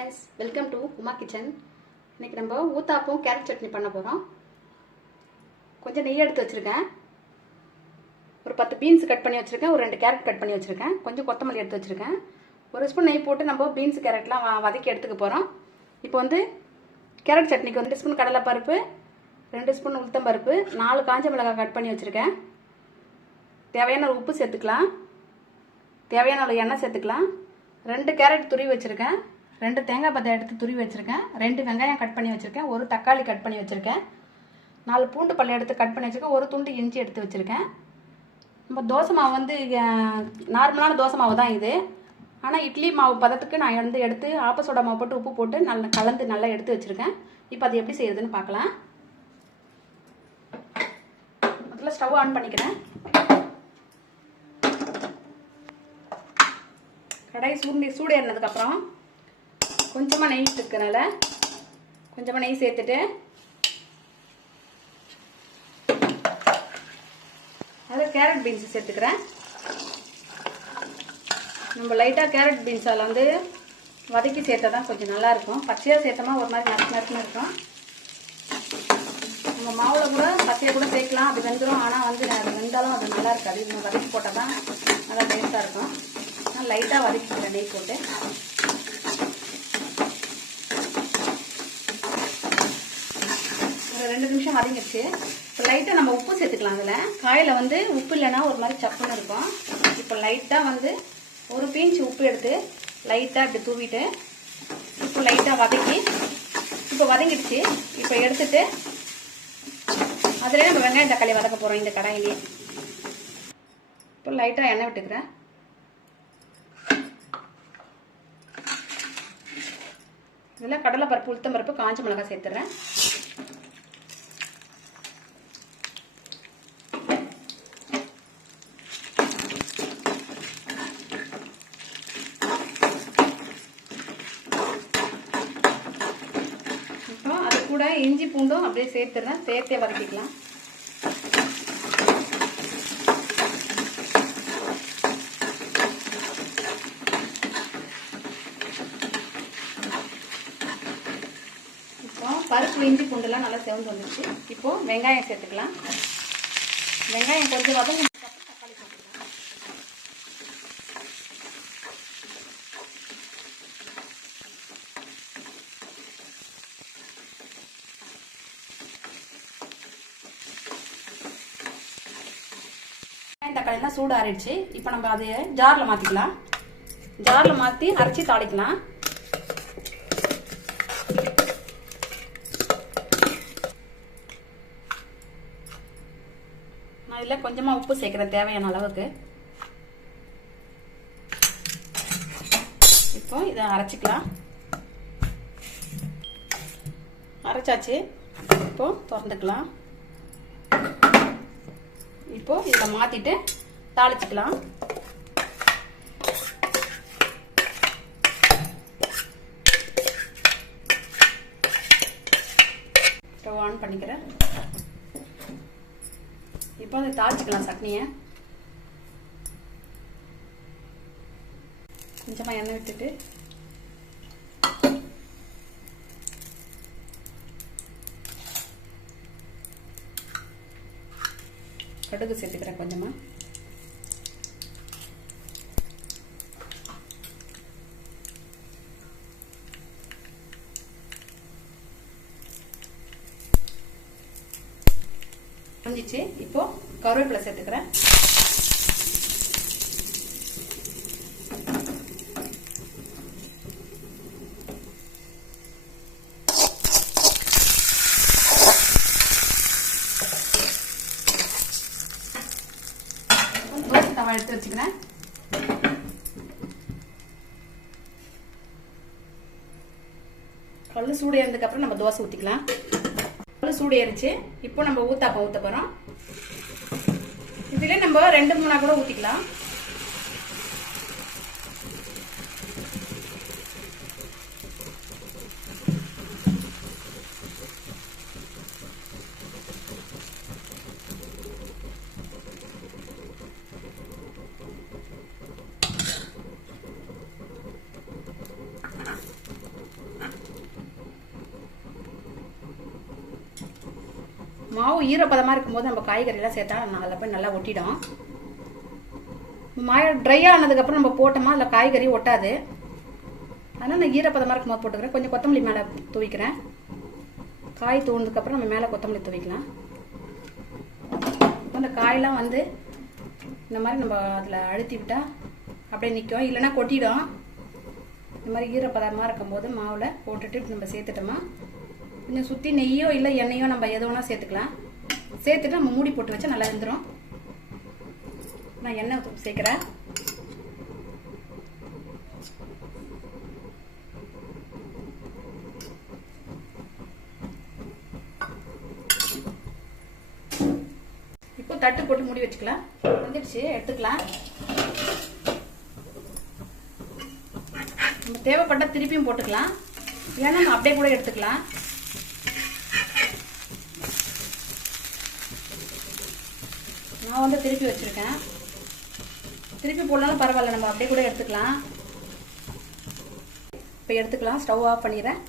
friends, welcome to Uma Kitchen. இன்னைக்கு நம்ம uttapam carrot chutney பண்ண போறோம். கொஞ்சம் நெய் எடுத்து வச்சிருக்கேன். ஒரு 10 பீன்ஸ் கட் பண்ணி வச்சிருக்கேன், ஒரு 2 கேரட் கட் பண்ணி வச்சிருக்கேன், கொஞ்சம் கொத்தமல்லி எடுத்து வச்சிருக்கேன். ஒரு ஸ்பூன் நெய் போட்டு நம்ம பீன்ஸ் கேரட்லாம் வதக்கி எடுத்துக்க போறோம். இப்போ வந்து கேரட் சட்னிக்கு 2 ஸ்பூன் கடலை பருப்பு, 2 ஸ்பூன் உளுத்தம் பருப்பு, 4 காஞ்ச மிளகாய் கட் பண்ணி வச்சிருக்கேன். தேவையான உப்பு சேர்த்துக்கலாம். தேவையான அளவு எண்ணெய் சேர்த்துக்கலாம். 2 கேரட் துருவி வச்சிருக்கேன், 2 தேங்காய் பத்தை எடுத்து துருவி வச்சிருக்கேன், 2 வெங்காயம் கட் பண்ணி வச்சிருக்கேன், ஒரு தக்காளி கட் பண்ணி வச்சிருக்கேன், 4 பூண்டு பல்ல எடுத்து கட் பண்ணி வச்சிருக்கேன், ஒரு துண்டு இஞ்சி எடுத்து வச்சிருக்கேன். நம்ம தோசை மாவு வந்து நார்மலான தோசை மாவு தான் இது. ஆனால் இட்லி மாவு பதத்துக்கு நான் வந்து எடுத்து ஆப்பசோடா மாவு போட்டு உப்பு போட்டு நல்லா கலந்து நல்லா எடுத்து வச்சிருக்கேன். இப்போ அது எப்படி செய்யறதுன்னு பார்க்கலாம். முதல்ல ஸ்டவ் ஆன் பண்ணிக்கிறேன். கடாய் சூடு ஏறினதுக்கப்புறம் கொஞ்சமாக நெய் இருக்கிறனால கொஞ்சமாக நெய் சேர்த்துட்டு அதில் கேரட் பீன்ஸ் சேர்த்துக்கிறேன். நம்ம லைட்டாக கேரட் பீன்ஸ் அதில் வந்து வதக்கி சேர்த்தா தான் கொஞ்சம் நல்லாயிருக்கும். பச்சையாக சேர்த்தோமா ஒரு மாதிரி நறுக்குன்னு இருக்கும். நம்ம மாவில் கூட பச்சையாக கூட சேர்க்கலாம், அது வெந்துடும். ஆனால் வந்து அது வெந்தாலும் அது நல்லா இருக்காது. நம்ம வதக்கி போட்டால் தான் நல்லா டேஸ்ட்டாக இருக்கும். நான் லைட்டாக வதக்கிக்கிறேன் நெய் போட்டு. ஒரு 2 நிமிஷம் வதங்கிடுச்சு. இப்போ லைட்டாக நம்ம உப்பு சேர்த்துக்கலாம். அதில் காயில் வந்து உப்பு இல்லைன்னா ஒரு மாதிரி சப்புன்னு இருக்கும். இப்போ லைட்டாக வந்து ஒரு பிஞ்ச் உப்பு எடுத்து லைட்டாக இப்படி தூவிட்டு இப்போ லைட்டாக வதக்கி இப்போ வதங்கிடுச்சு. இப்போ எடுத்துட்டு அதிலே நம்ம வெங்காயம் தக்காளி வதக்க போகிறோம் இந்த கடாயிலே. இப்போ லைட்டாக எண்ணெய் விட்டுக்கிறேன். இதில் கடலை பருப்பு, உளுத்தம் பருப்பு, காஞ்ச மிளகாய் சேர்த்துறேன். இப்போ அது கூட இஞ்சி பூண்டும் அப்படியே சேர்த்துறேன். சேர்த்தே வதக்கிக்கலாம். பருப்பு இஞ்சி பூண்டுலாம் நல்லா செவந்து வந்துச்சு. இப்போ வெங்காயம் சேர்த்துக்கலாம். வெங்காயம் கொஞ்சம் வதங்கினதுக்கப்புறம் தக்காளி சேர்த்துக்கலாம். வெங்காயம் தக்காளிலாம் சூடு ஆறிடுச்சு. இப்போ நம்ம அதை ஜாரில் மாற்றிக்கலாம். ஜாரில் மாற்றி அரைச்சி தாளிக்கலாம். இதில் கொஞ்சமாக உப்பு சேர்க்குறேன் தேவையான அளவுக்கு. இப்போ இதை அரைச்சிக்கலாம். அரைச்சாச்சு. இப்போ திறந்துக்கலாம். இப்போ இதில் மாற்றிட்டு தாளிச்சுக்கலாம். ஸ்டவ் ஆன் பண்ணிக்கிறேன். இப்போ அதை தாளிச்சுக்கலாம். சட்னியை கொஞ்சமாக எண்ணெய் விட்டுட்டு கடுகு சேர்த்துக்கிறேன் கொஞ்சமாக. முடிஞ்சிச்சு. இப்போ கருவேப்பிலை சேர்த்துக்கிறேன். தோசை தவா எடுத்து வச்சுக்கிறேன். கல் சூடு ஏறினதுக்கு அப்புறம் நம்ம தோசை ஊற்றிக்கலாம். சூடு ஏறிச்சு. இப்போ நம்ம ஊத்தாப்பம் ஊற்ற போகிறோம். இதில் நம்ம 2-3 கூட ஊற்றிக்கலாம். மாவு ஈரப்பதமாக இருக்கும்போது நம்ம காய்கறியெல்லாம் சேர்த்தா அதில் போய் நல்லா ஒட்டிடும். மாவு ட்ரை ஆனதுக்கப்புறம் நம்ம போட்டோமா அதில் காய்கறி ஒட்டாது. அதனால் நான் ஈரப்பதமாக இருக்கும்போது போட்டுக்கிறேன். கொஞ்சம் கொத்தமல்லி மேலே தூவிக்கிறேன். காய் தூண்டதுக்கப்புறம் நம்ம மேலே கொத்தமல்லி தூவிக்கலாம். அந்த காயெல்லாம் வந்து இந்த மாதிரி நம்ம அதில் அழுத்தி விட்டால் அப்படியே நிற்கும், இல்லைன்னா கொட்டிடும். இந்த மாதிரி ஈரப்பதமாக இருக்கும்போது மாவில் போட்டுட்டு நம்ம சேர்த்துட்டோமா கொஞ்சம் சுற்றி நெய்யோ இல்லை எண்ணெயோ நம்ம எது வேணால் சேர்த்துக்கலாம். சேர்த்துட்டு நம்ம மூடி போட்டு வச்சா நல்லா வெந்துடும். நான் எண்ணெய் சேர்க்குறேன். இப்போ தட்டு போட்டு மூடி வச்சுக்கலாம். வந்துடுச்சு, எடுத்துக்கலாம். நம்ம தேவைப்பட்ட திருப்பியும் போட்டுக்கலாம், இல்லைன்னா நம்ம அப்படியே கூட எடுத்துக்கலாம். நான் வந்து திருப்பி வச்சிருக்கேன். திருப்பி போடலாம் பரவாயில்ல, நம்ம அப்படியே கூட எடுத்துக்கலாம். இப்போ எடுத்துக்கலாம். ஸ்டவ் ஆஃப் பண்ணிடுறேன்.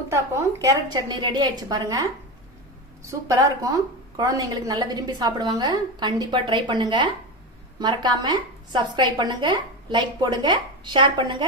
ஊத்தாப்பம் கேரட் சட்னி ரெடி ஆயிடுச்சு பாருங்க. சூப்பரா இருக்கும். குழந்தைங்களுக்கு நல்லா விரும்பி சாப்பிடுவாங்க. கண்டிப்பா ட்ரை பண்ணுங்க. மறக்காம சப்ஸ்கிரைப் பண்ணுங்க, லைக் போடுங்க, ஷேர் பண்ணுங்க.